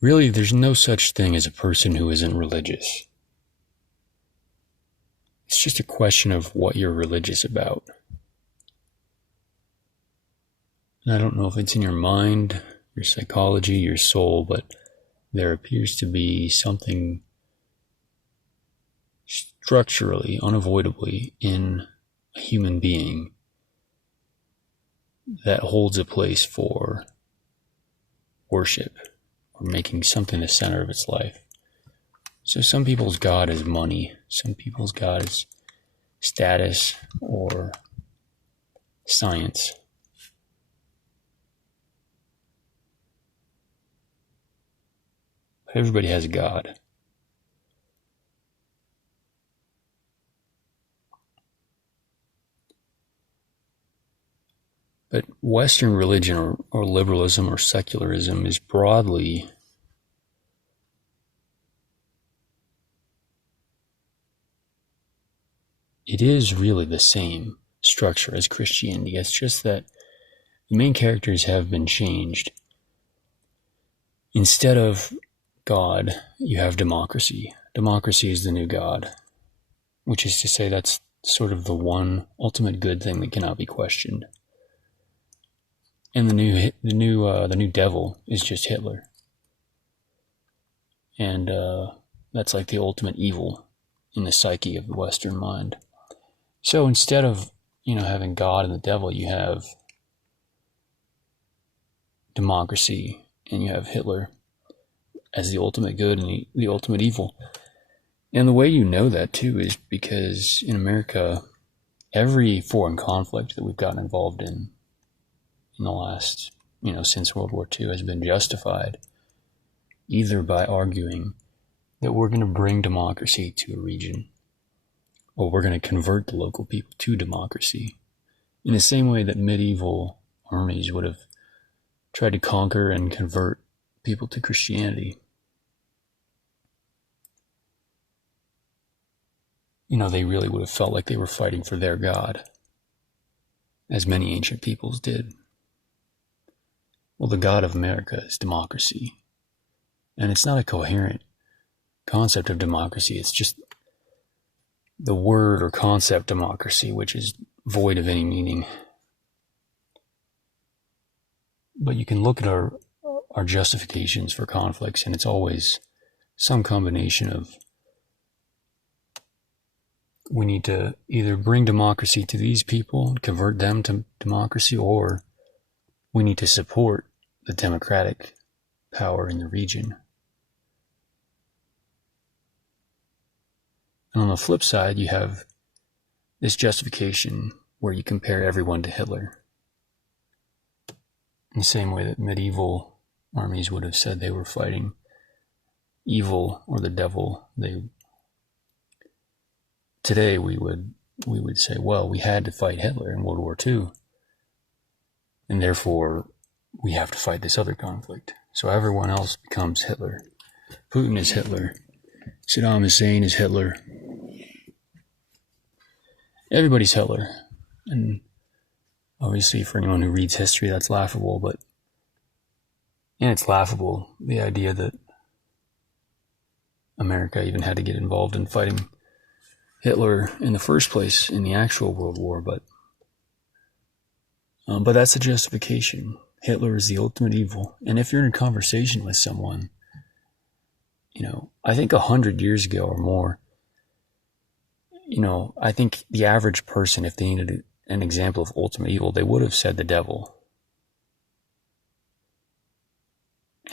Really, there's no such thing as a person who isn't religious. It's just a question of what you're religious about. And I don't know if it's in your mind, your psychology, your soul, but there appears to be something structurally, unavoidably, in a human being that holds a place for worship or making something the center of its life. So some people's God is money, some people's God is status or science. But everybody has a God. But Western religion or liberalism or secularism is broadly it is really the same structure as Christianity. It's just that the main characters have been changed. Instead of God, you have democracy. Democracy is the new God, which is to say that's sort of the one ultimate good thing that cannot be questioned. And the new devil is just Hitler, and that's like the ultimate evil in the psyche of the Western mind. So instead of having God and the devil, you have democracy, and you have Hitler as the ultimate good and the ultimate evil. And the way you know that too is because in America, every foreign conflict that we've gotten involved in the last, since World War II has been justified either by arguing that we're going to bring democracy to a region or we're going to convert the local people to democracy in the same way that medieval armies would have tried to conquer and convert people to Christianity. They really would have felt like they were fighting for their God, as many ancient peoples did. Well, the God of America is democracy. And it's not a coherent concept of democracy. It's just the word or concept democracy, which is void of any meaning. But you can look at our justifications for conflicts, and it's always some combination of we need to either bring democracy to these people and convert them to democracy, or we need to support the democratic power in the region. And on the flip side, you have this justification where you compare everyone to Hitler. In the same way that medieval armies would have said they were fighting evil or the devil, today we would say, well, we had to fight Hitler in World War II, and therefore we have to fight this other conflict. So everyone else becomes Hitler. Putin is Hitler. Saddam Hussein is Hitler. Everybody's Hitler. And obviously for anyone who reads history, that's laughable, and it's laughable, the idea that America even had to get involved in fighting Hitler in the first place in the actual World War, but that's a justification. Hitler is the ultimate evil. And if you're in a conversation with someone, I think 100 years ago or more, I think the average person, if they needed an example of ultimate evil, they would have said the devil.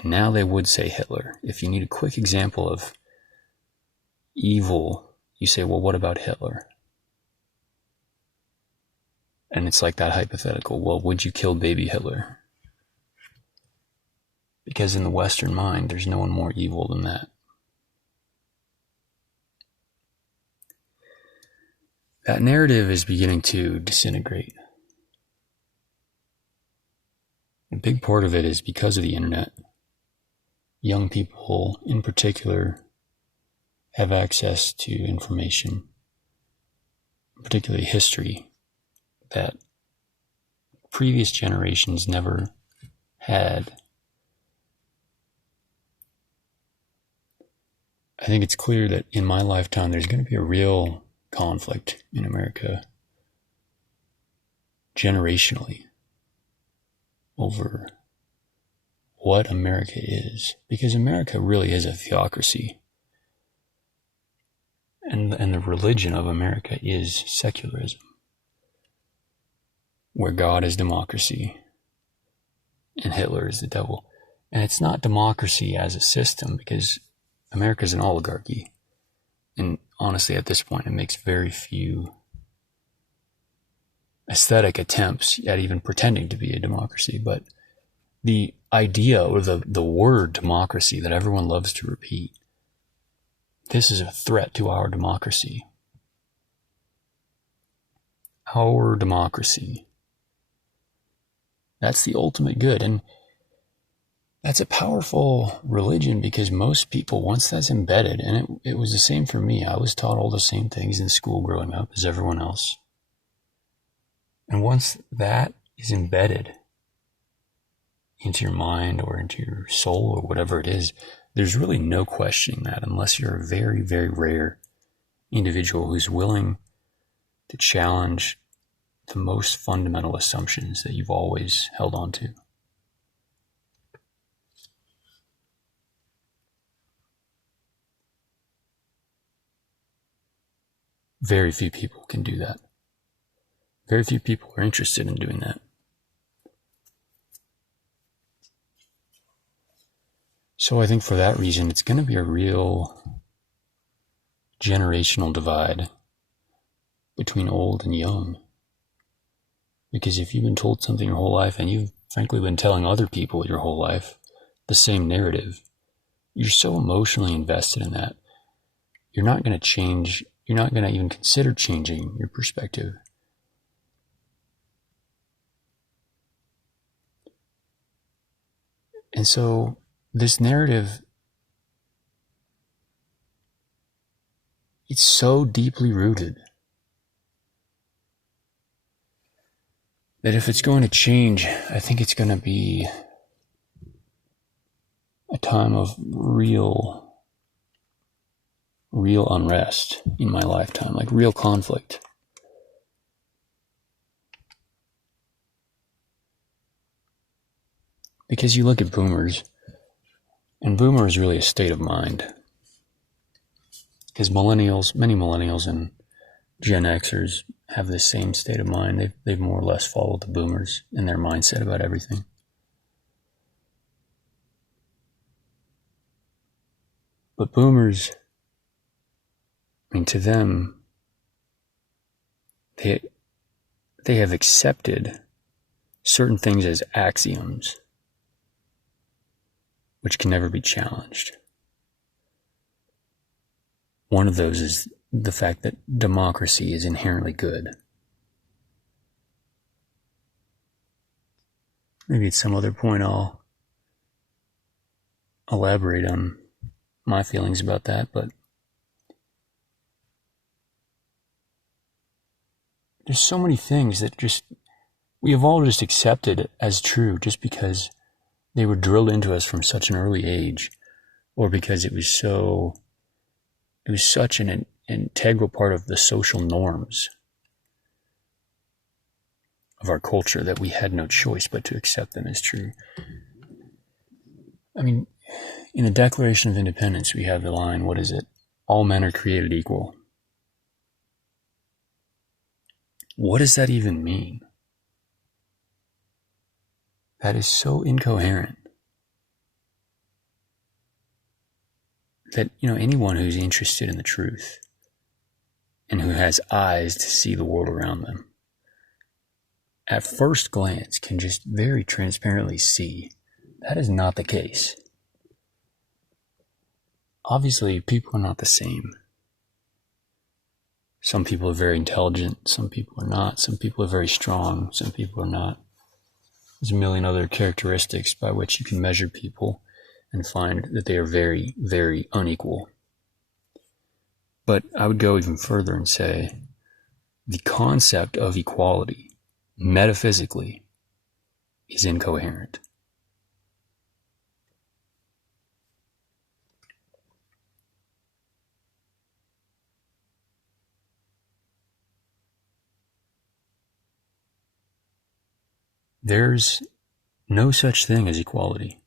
And now they would say Hitler. If you need a quick example of evil, you say, well, what about Hitler? And it's like that hypothetical, well, would you kill baby Hitler? Because in the Western mind, there's no one more evil than that. That narrative is beginning to disintegrate. A big part of it is because of the internet. Young people, in particular, have access to information, particularly history, that previous generations never had. I think it's clear that in my lifetime there's going to be a real conflict in America generationally over what America is, because America really is a theocracy, and the religion of America is secularism, where God is democracy and Hitler is the devil. And it's not democracy as a system, because America is an oligarchy, and honestly at this point it makes very few aesthetic attempts at even pretending to be a democracy. But the idea, or the word democracy that everyone loves to repeat, this is a threat to our democracy. Our democracy. That's the ultimate good. And that's a powerful religion, because most people, once that's embedded, and it was the same for me. I was taught all the same things in school growing up as everyone else. And once that is embedded into your mind or into your soul or whatever it is, there's really no questioning that, unless you're a very, very rare individual who's willing to challenge the most fundamental assumptions that you've always held on to. Very few people can do that. Very few people are interested in doing that. So I think for that reason, it's going to be a real generational divide between old and young. Because if you've been told something your whole life, and you've frankly been telling other people your whole life the same narrative, you're so emotionally invested in that, you're not going to change, you're not going to even consider changing your perspective. And so this narrative, it's so deeply rooted that if it's going to change, I think it's going to be a time of real unrest in my lifetime, like real conflict. Because you look at boomers, and boomer is really a state of mind. Because many millennials and Gen Xers have the same state of mind. They've more or less followed the boomers in their mindset about everything. But boomers, I mean, to them, they have accepted certain things as axioms, which can never be challenged. One of those is the fact that democracy is inherently good. Maybe at some other point I'll elaborate on my feelings about that, but there's so many things that we have all just accepted as true just because they were drilled into us from such an early age, or because it was such an integral part of the social norms of our culture that we had no choice but to accept them as true. I mean, in the Declaration of Independence, we have the line, what is it? All men are created equal. What does that even mean? That is so incoherent that, anyone who's interested in the truth and who has eyes to see the world around them, at first glance can just very transparently see that is not the case. Obviously, people are not the same. Some people are very intelligent, some people are not, some people are very strong, some people are not. There's a million other characteristics by which you can measure people and find that they are very, very unequal. But I would go even further and say the concept of equality, metaphysically, is incoherent. there's no such thing as equality.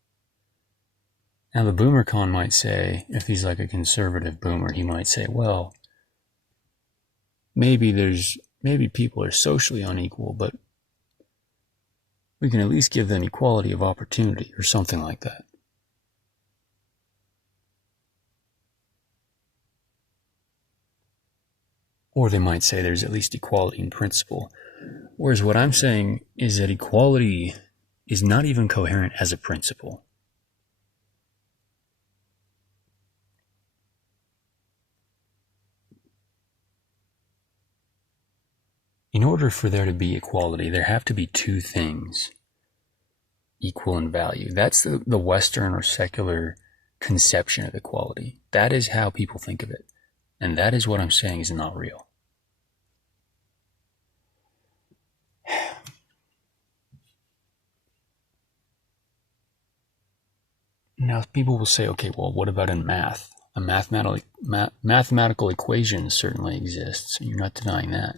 Now, the boomer con might say, if he's like a conservative boomer, he might say, well, maybe people are socially unequal, but we can at least give them equality of opportunity or something like that. Or they might say there's at least equality in principle. Whereas what I'm saying is that equality is not even coherent as a principle. In order for there to be equality, there have to be two things equal in value. That's the Western or secular conception of equality. That is how people think of it. And that is what I'm saying is not real. Now, people will say, okay, well, what about in math? A mathematical equation certainly exists. You're not denying that.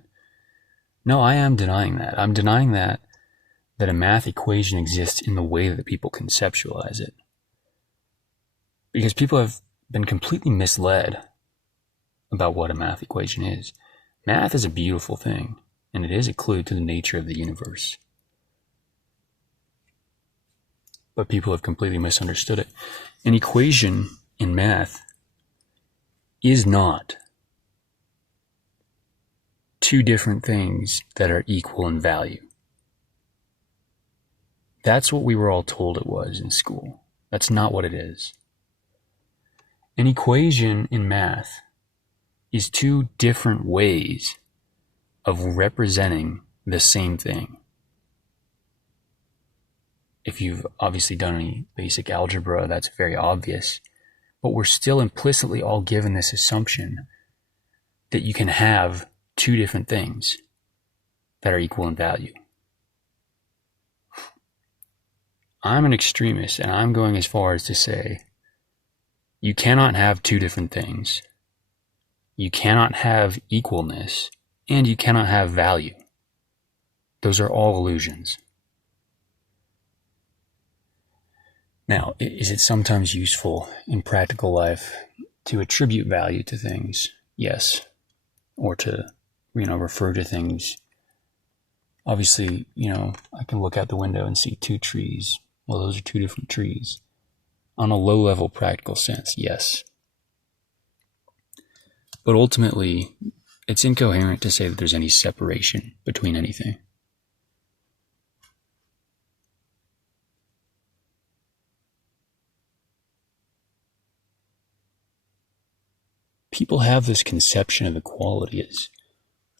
No, I am denying that. I'm denying that a math equation exists in the way that people conceptualize it. Because people have been completely misled about what a math equation is. Math is a beautiful thing, and it is a clue to the nature of the universe. But people have completely misunderstood it. An equation in math is not two different things that are equal in value. That's what we were all told it was in school. That's not what it is. An equation in math is two different ways of representing the same thing. If you've obviously done any basic algebra, that's very obvious. But we're still implicitly all given this assumption that you can have two different things that are equal in value. I'm an extremist, and I'm going as far as to say you cannot have two different things. You cannot have equalness, and you cannot have value. Those are all illusions. Now, is it sometimes useful in practical life to attribute value to things? Yes. Or to, refer to things. Obviously, I can look out the window and see two trees. Well, those are two different trees. On a low-level practical sense, yes. But ultimately, it's incoherent to say that there's any separation between anything. People have this conception of equality as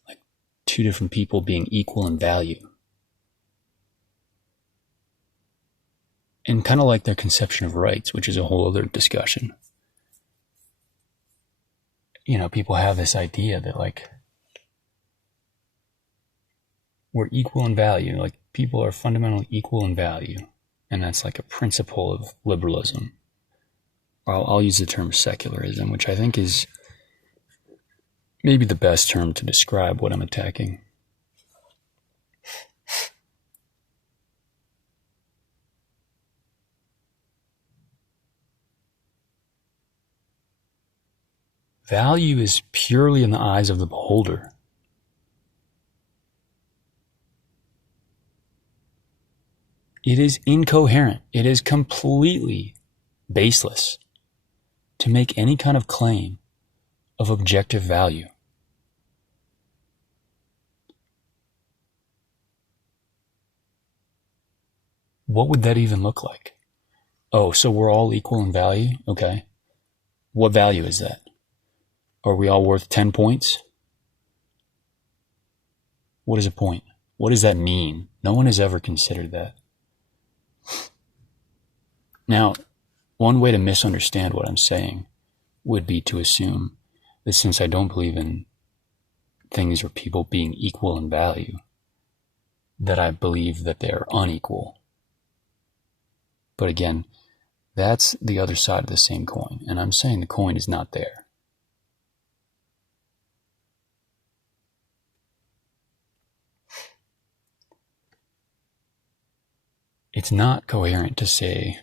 like two different people being equal in value. And kind of like their conception of rights, which is a whole other discussion. People have this idea that we're equal in value, like people are fundamentally equal in value. And that's like a principle of liberalism. I'll use the term secularism, which I think is maybe the best term to describe what I'm attacking. Value is purely in the eyes of the beholder. It is incoherent. It is completely baseless to make any kind of claim of objective value. What would that even look like? Oh, so we're all equal in value? Okay. What value is that? Are we all worth 10 points? What is a point? What does that mean? No one has ever considered that. Now, one way to misunderstand what I'm saying would be to assume that since I don't believe in things or people being equal in value, that I believe that they're unequal. But again, that's the other side of the same coin, and I'm saying the coin is not there. it's not coherent to say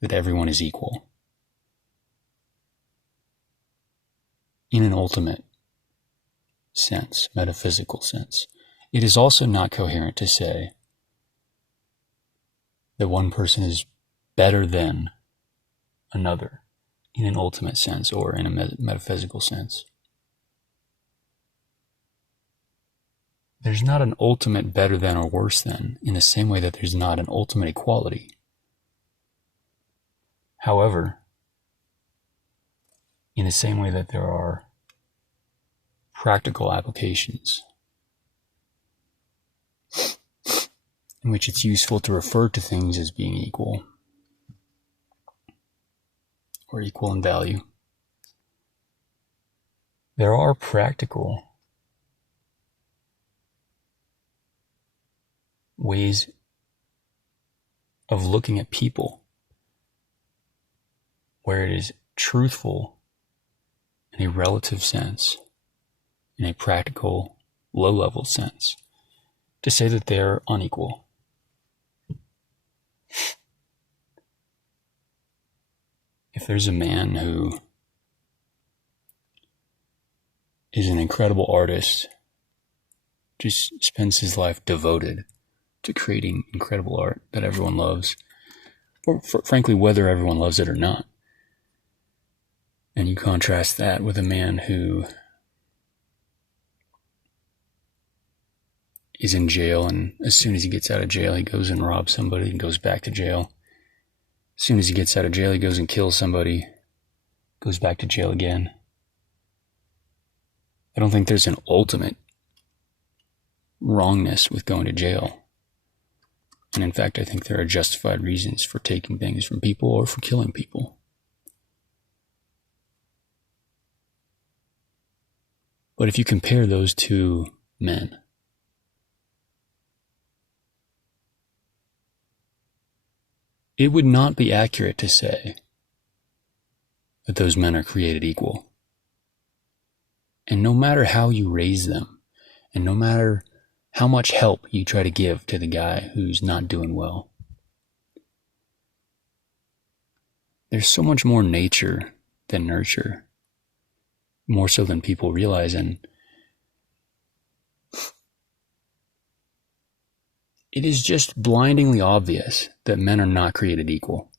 that everyone is equal in an ultimate sense, metaphysical sense. It is also not coherent to say that one person is better than another in an ultimate sense or in a metaphysical sense. There's not an ultimate better than or worse than, in the same way that there's not an ultimate equality. However, in the same way that there are practical applications in which it's useful to refer to things as being equal or equal in value, there are practical ways of looking at people where it is truthful in a relative sense, in a practical, low-level sense, to say that they're unequal. If there's a man who is an incredible artist, just spends his life devoted to creating incredible art that everyone loves, or frankly, whether everyone loves it or not, and you contrast that with a man who is in jail, and as soon as he gets out of jail, he goes and robs somebody and goes back to jail. As soon as he gets out of jail, he goes and kills somebody, goes back to jail again. I don't think there's an ultimate wrongness with going to jail. And in fact, I think there are justified reasons for taking things from people or for killing people. But if you compare those two men, it would not be accurate to say that those men are created equal. And no matter how you raise them, and no matter how much help you try to give to the guy who's not doing well, there's so much more nature than nurture, more so than people realize. And it is just blindingly obvious that men are not created equal.